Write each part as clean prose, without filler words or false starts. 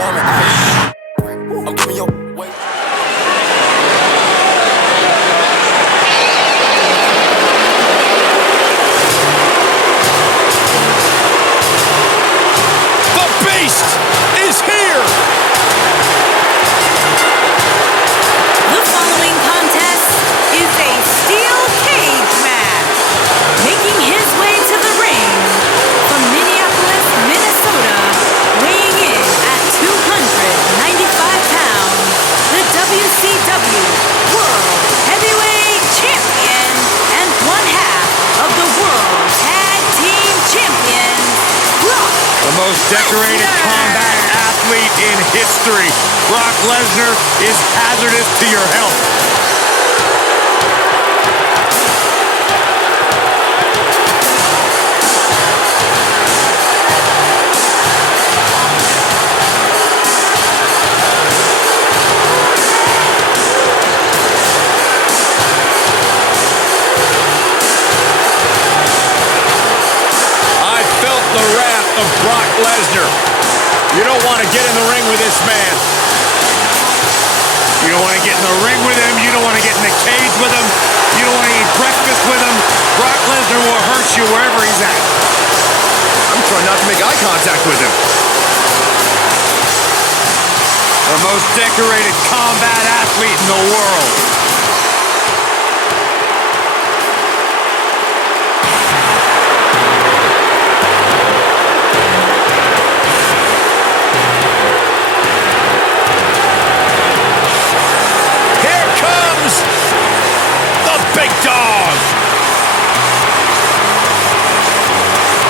I'm giving your way. The Beast is here! The following contest is a steel cage match. Making his way to the ring from Minneapolis, Minnesota, weighing in at 295 pounds, the WCW World Heavyweight Champion and one half of the World Tag Team Champions, Brock The most decorated Lesnar. combat athlete in history. Brock Lesnar is hazardous to your health. I felt the wrath of Brock Lesnar. You don't want to get in the ring with this man. You don't want to get in the ring with him. You don't want to get in the cage with him. You don't want to eat breakfast with him. Brock Lesnar will hurt you wherever he's at. I'm trying not to make eye contact with him. The most decorated combat athlete in the world. Here comes the big dog.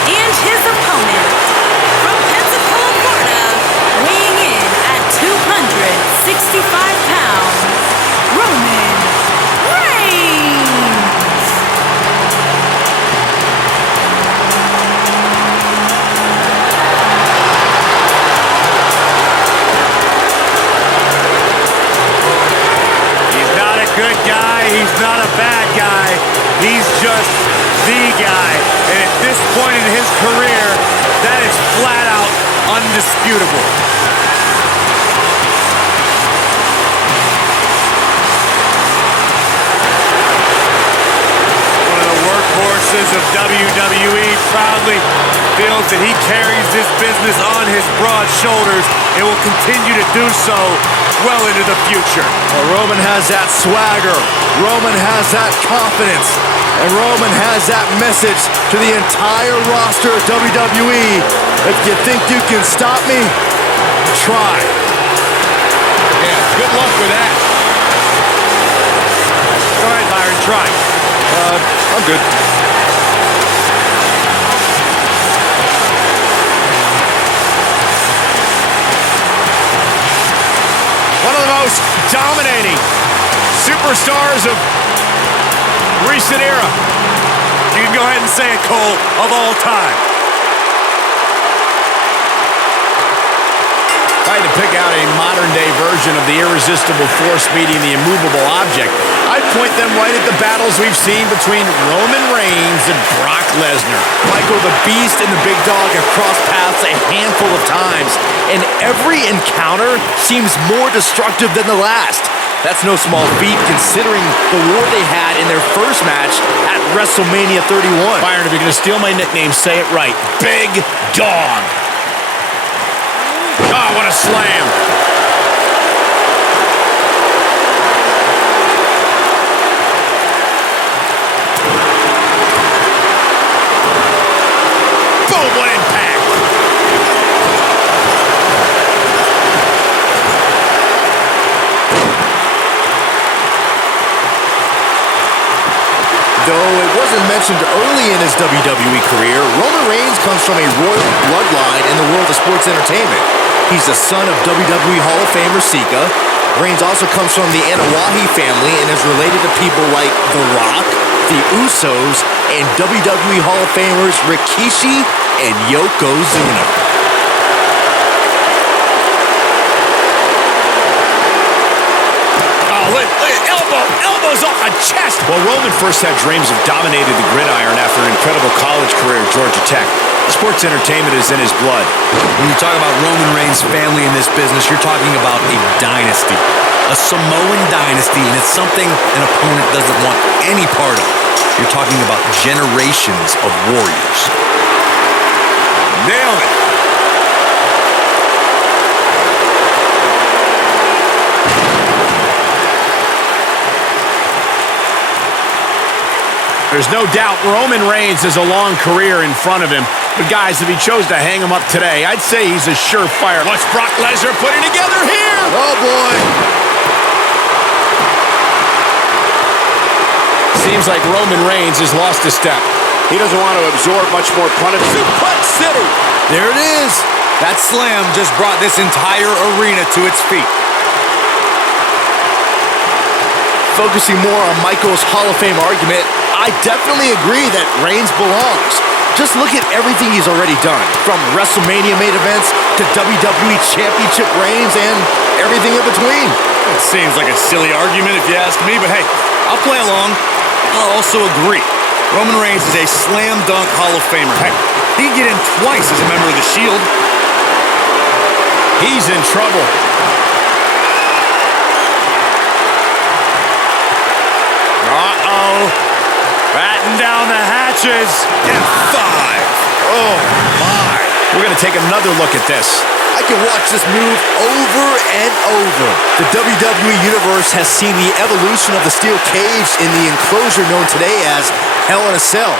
and his opponent from Pensacola, Florida, weighing in at 265 pounds, Roman Reigns. He's not a good guy. He's not a bad guy. He's just the guy. And at this point in his career, that is flat out undisputable. One of the workhorses of WWE proudly feels that he carries this business on his broad shoulders and will continue to do so well into the future. Well, Roman has that swagger. Roman has that confidence. And Roman has that message to the entire roster of WWE. If you think you can stop me, try. Yeah, good luck with that. Go ahead, Byron, try. I'm good. One of the most dominating superstars of recent era. You can go ahead and say it, Cole, of all time. If I had to pick out a modern-day version of the irresistible force meeting the immovable object, I'd point them right at the battles we've seen between Roman Reigns and Brock Lesnar. Michael, the Beast and the Big Dog have crossed paths a handful of times, and every encounter seems more destructive than the last. That's no small feat considering the war they had in their first match at WrestleMania 31. Byron, if you're going to steal my nickname, say it right. Big Dog. Oh, what a slam. Boom, what impact. Though it wasn't mentioned early in his WWE career, Roman Reigns comes from a royal bloodline in the world of sports entertainment. He's the son of WWE Hall of Famer Sika. Reigns also comes from the Anawahi family and is related to people like The Rock, the Usos, and WWE Hall of Famers Rikishi and Yokozuna. Elbows off the chest. Well, Roman first had dreams of dominating the gridiron after an incredible college career at Georgia Tech. Sports entertainment is in his blood. When you talk about Roman Reigns' family in this business, you're talking about a dynasty. A Samoan dynasty, and it's something an opponent doesn't want any part of. You're talking about generations of warriors. Nailed it. There's no doubt Roman Reigns has a long career in front of him. But guys, if he chose to hang him up today, I'd say he's a surefire. What's Brock Lesnar putting together here? Oh, boy. Seems like Roman Reigns has lost a step. He doesn't want to absorb much more punishment. Suplex City! There it is. That slam just brought this entire arena to its feet. Focusing more on Michael's Hall of Fame argument, I definitely agree that Reigns belongs. Just look at everything he's already done, from WrestleMania main events to WWE Championship reigns and everything in between. It seems like a silly argument if you ask me, but hey, I'll play along. I'll also agree. Roman Reigns is a slam dunk Hall of Famer. Heck, he can get in twice as a member of the Shield. He's in trouble. Uh-oh. Batten down the hatches. F5. Oh, my. We're going to take another look at this. I can watch this move over and over. The WWE Universe has seen the evolution of the steel cage in the enclosure known today as Hell in a Cell.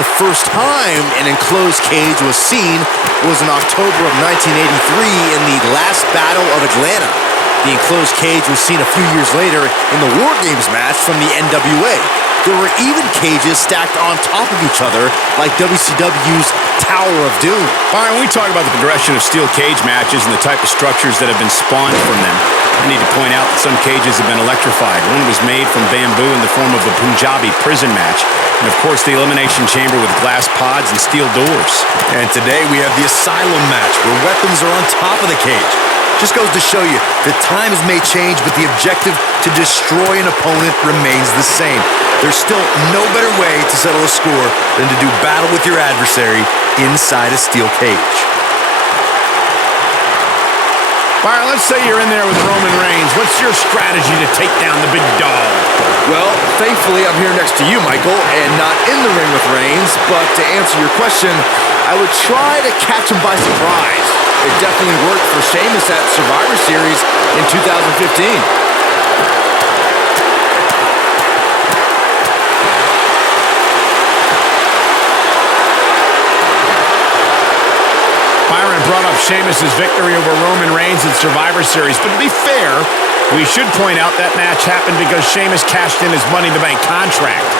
The first time an enclosed cage was seen was in October of 1983 in the last Battle of Atlanta. The enclosed cage was seen a few years later in the War Games match from the NWA. There were even cages stacked on top of each other, like WCW's Tower of Doom. All right, when we talk about the progression of steel cage matches and the type of structures that have been spawned from them, I need to point out that some cages have been electrified. One was made from bamboo in the form of a Punjabi prison match. And, of course, the Elimination Chamber with glass pods and steel doors. And today we have the Asylum match, where weapons are on top of the cage. Just goes to show you that times may change, but the objective to destroy an opponent remains the same. There's still no better way to settle a score than to do battle with your adversary inside a steel cage. Byron, let's say you're in there with Roman Reigns. What's your strategy to take down the big dog? Well, thankfully I'm here next to you, Michael, and not in the ring with Reigns. But to answer your question, I would try to catch him by surprise. It definitely worked for Sheamus at Survivor Series in 2015. Brought up Sheamus' victory over Roman Reigns in Survivor Series. But to be fair, we should point out that match happened because Sheamus cashed in his Money in the Bank contract.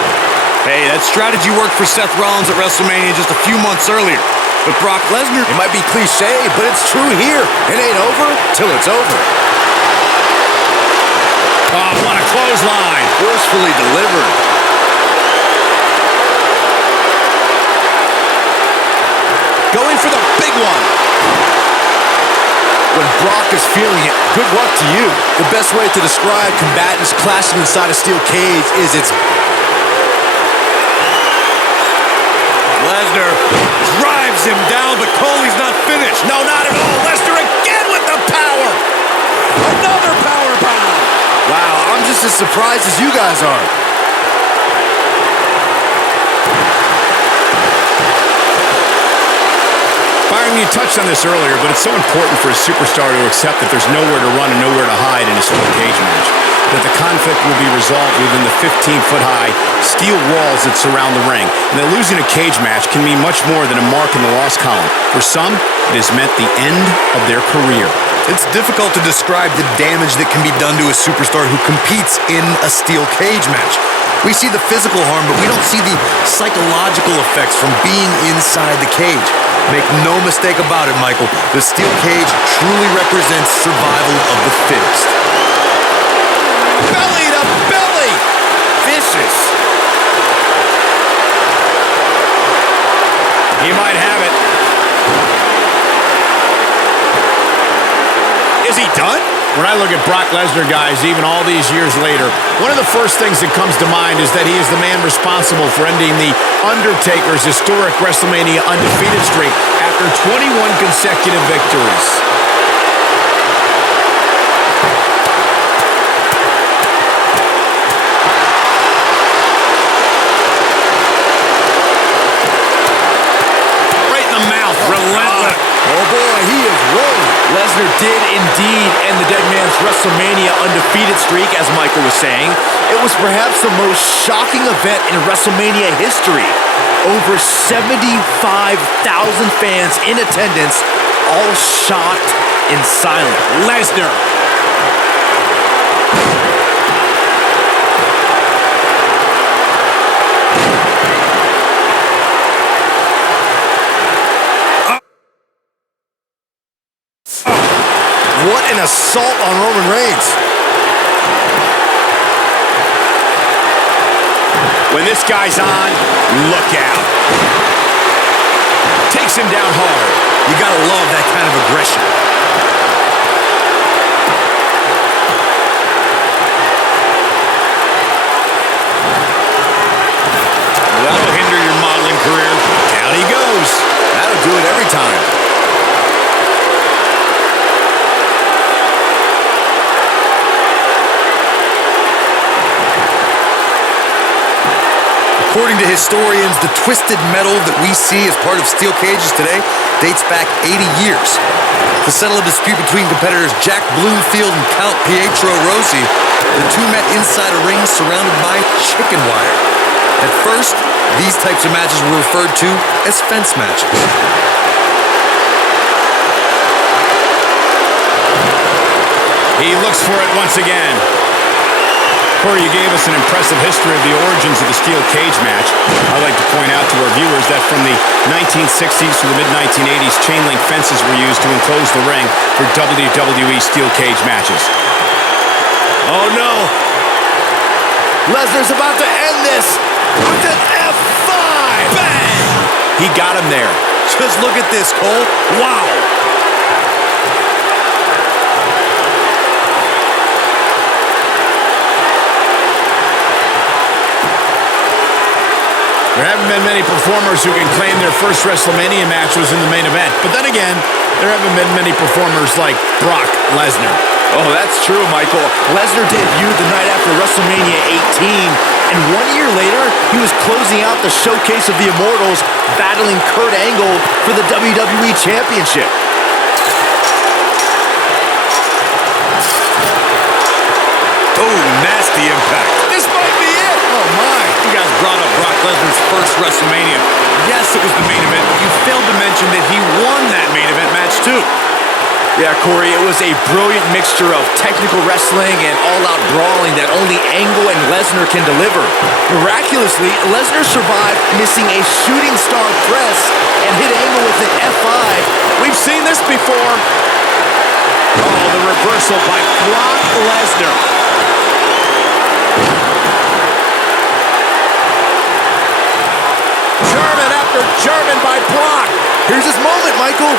Hey, that strategy worked for Seth Rollins at WrestleMania just a few months earlier. But Brock Lesnar... It might be cliche, but it's true here. It ain't over till it's over. Oh, what a clothesline. Forcefully delivered. Going for the big one. When Brock is feeling it, good luck to you. The best way to describe combatants clashing inside a steel cage is it's... Lesnar drives him down, but Coley's not finished. No, not at all. Lesnar again with the power. Another power bomb. Wow, I'm just as surprised as you guys are. Byron, you touched on this earlier, but it's so important for a superstar to accept that there's nowhere to run and nowhere to hide in a steel cage match. That the conflict will be resolved within the 15-foot-high steel walls that surround the ring. And that losing a cage match can mean much more than a mark in the loss column. For some, it has meant the end of their career. It's difficult to describe the damage that can be done to a superstar who competes in a steel cage match. We see the physical harm, but we don't see the psychological effects from being inside the cage. Make no mistake about it, Michael. The steel cage truly represents survival of the fittest. Belly to belly. Vicious. He might have it. Is he done? When I look at Brock Lesnar, guys, even all these years later, one of the first things that comes to mind is that he is the man responsible for ending the Undertaker's historic WrestleMania undefeated streak after 21 consecutive victories. Right in the mouth, relentless. Oh boy, he is rolling. Lesnar did indeed end the Dead Man's WrestleMania undefeated streak, as Michael was saying. It was perhaps the most shocking event in WrestleMania history. Over 75,000 fans in attendance, all shocked and silent. Lesnar. What an assault on Roman Reigns. When this guy's on, look out. Takes him down hard. You gotta love that kind of aggression. That'll hinder your modeling career. Down he goes. That'll do it every time. According to historians, the twisted metal that we see as part of steel cages today dates back 80 years. To settle a dispute between competitors Jack Bloomfield and Count Pietro Rossi, the two met inside a ring surrounded by chicken wire. At first, these types of matches were referred to as fence matches. He looks for it once again. Corey, you gave us an impressive history of the origins of the steel cage match. I'd like to point out to our viewers that from the 1960s to the mid-1980s, chain link fences were used to enclose the ring for WWE steel cage matches. Oh no! Lesnar's about to end this with an F5! Bang! He got him there. Just look at this, Cole. Wow! There haven't been many performers who can claim their first WrestleMania match was in the main event. But then again, there haven't been many performers like Brock Lesnar. Oh, that's true, Michael. Lesnar debuted the night after WrestleMania 18, and 1 year later, he was closing out the showcase of the Immortals, battling Kurt Angle for the WWE Championship. Oh, nasty impact. This might be it. Oh, my. You guys brought up Brock Lesnar's first WrestleMania. Yes, it was the main event, but you failed to mention that he won that main event match, too. Yeah, Corey, it was a brilliant mixture of technical wrestling and all-out brawling that only Angle and Lesnar can deliver. Miraculously, Lesnar survived missing a shooting star press and hit Angle with an F5. We've seen this before. Oh, the reversal by Brock Lesnar. German after German by Brock. Here's his moment, Michael.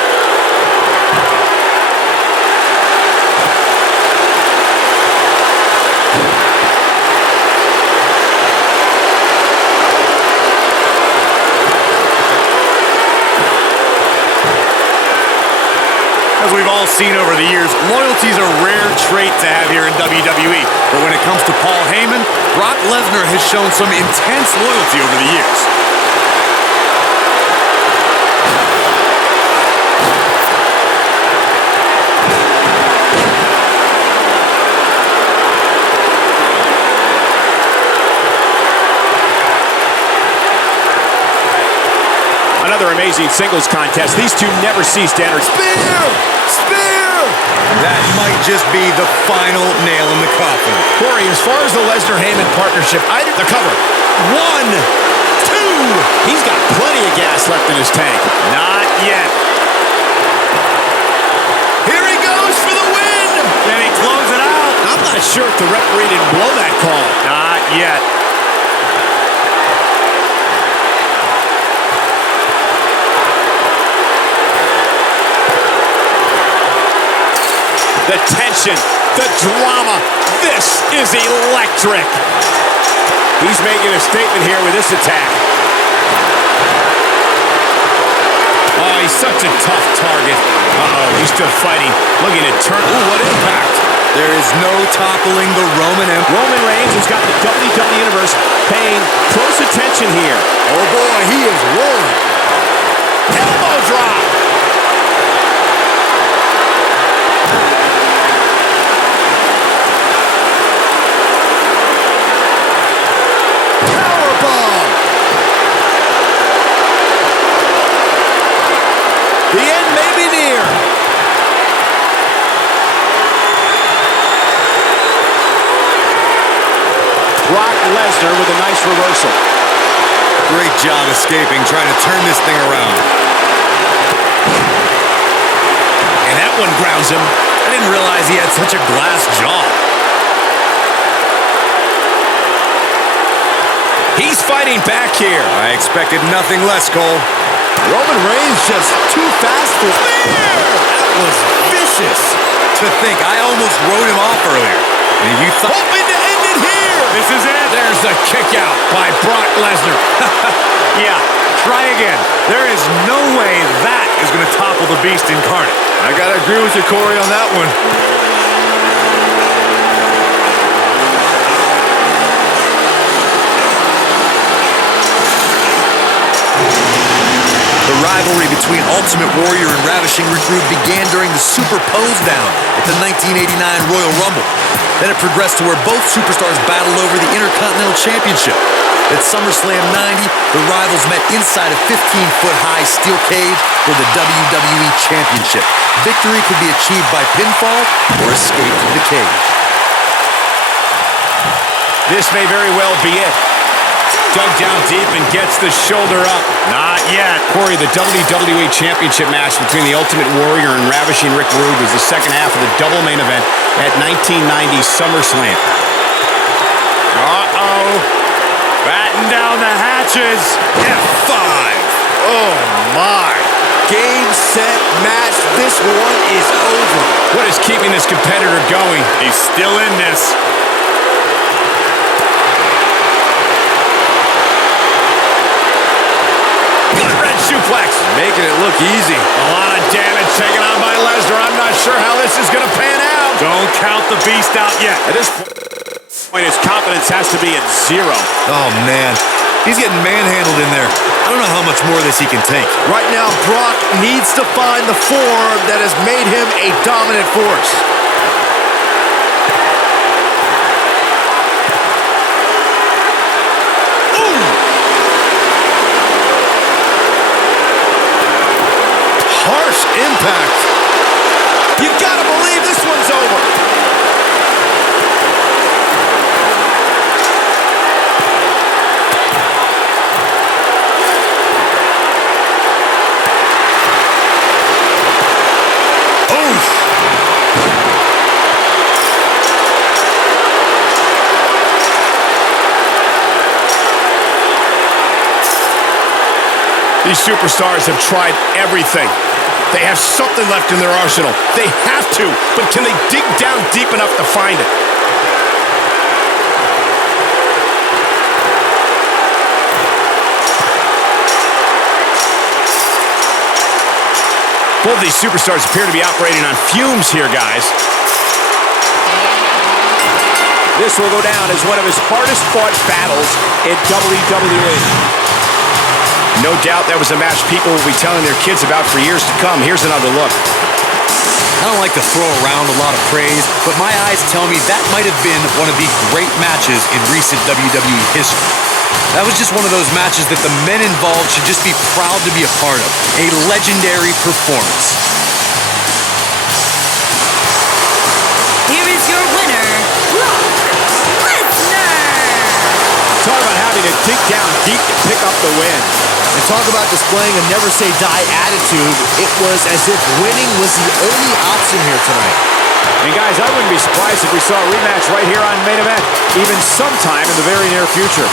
As we've all seen over the years, loyalty is a rare trait to have here in WWE. But when it comes to Paul Heyman, Brock Lesnar has shown some intense loyalty over the years. Another amazing singles contest. These two never cease to enter. Spear! Spear! That might just be the final nail in the coffin. Corey, as far as the Lesnar-Heyman partnership, the cover. 1, 2. He's got plenty of gas left in his tank. Not yet. Here he goes for the win. Can he close it out? I'm not sure if the referee didn't blow that call. Not yet. The tension, the drama. This is electric. He's making a statement here with this attack. Oh, he's such a tough target. Uh-oh, he's still fighting. Looking to turn. Ooh, what impact. There is no toppling the Roman Empire. Roman Reigns has got the WWE Universe paying close attention here. Oh, boy, he is rolling. Elbow drop. Powerbomb. The end may be near. Brock Lesnar with a nice reversal. Great job escaping, trying to turn this thing around. And that one grounds him. I didn't realize he had such a glass jaw. He's fighting back here. I expected nothing less, Cole. Roman Reigns just too fast for fear. That was vicious. To think, I almost wrote him off earlier. And you thought... Hoping to end it here. This is it. There's the kick out by Brock Lesnar. Yeah, try again. There is no way that is going to topple the Beast Incarnate. I got to agree with you, Corey, on that one. The rivalry between Ultimate Warrior and Ravishing Rick Rude began during the Super Pose Down at the 1989 Royal Rumble. Then it progressed to where both superstars battled over the Intercontinental Championship. At SummerSlam 90, the rivals met inside a 15-foot-high steel cage for the WWE Championship. Victory could be achieved by pinfall or escape from the cage. This may very well be it. Dug down deep and gets the shoulder up. Not yet. Corey, the WWE Championship match between the Ultimate Warrior and Ravishing Rick Rude was the second half of the double main event at 1990 SummerSlam. Uh-oh. Batten down the hatches. F5. Oh, my. Game, set, match. This one is over. What is keeping this competitor going? He's still in this. Suplex. Making it look easy. A lot of damage taken on by Lesnar. I'm not sure how this is going to pan out. Don't count the Beast out yet. At this point, his confidence has to be at zero. Oh, man. He's getting manhandled in there. I don't know how much more of this he can take. Right now, Brock needs to find the form that has made him a dominant force. Harsh impact. You gotta believe this one's over. Oof. These superstars have tried everything. They have something left in their arsenal. They have to, but can they dig down deep enough to find it? Both these superstars appear to be operating on fumes here, guys. This will go down as one of his hardest fought battles in WWE. No doubt that was a match people will be telling their kids about for years to come. Here's another look. I don't like to throw around a lot of praise, but my eyes tell me that might have been one of the great matches in recent WWE history. That was just one of those matches that the men involved should just be proud to be a part of. A legendary performance. Here is your winner, Brock Lesnar. Talk about having to dig down deep to pick up the win. And talk about displaying a never-say-die attitude. It was as if winning was the only option here tonight. And guys, I wouldn't be surprised if we saw a rematch right here on Main Event, even sometime in the very near future.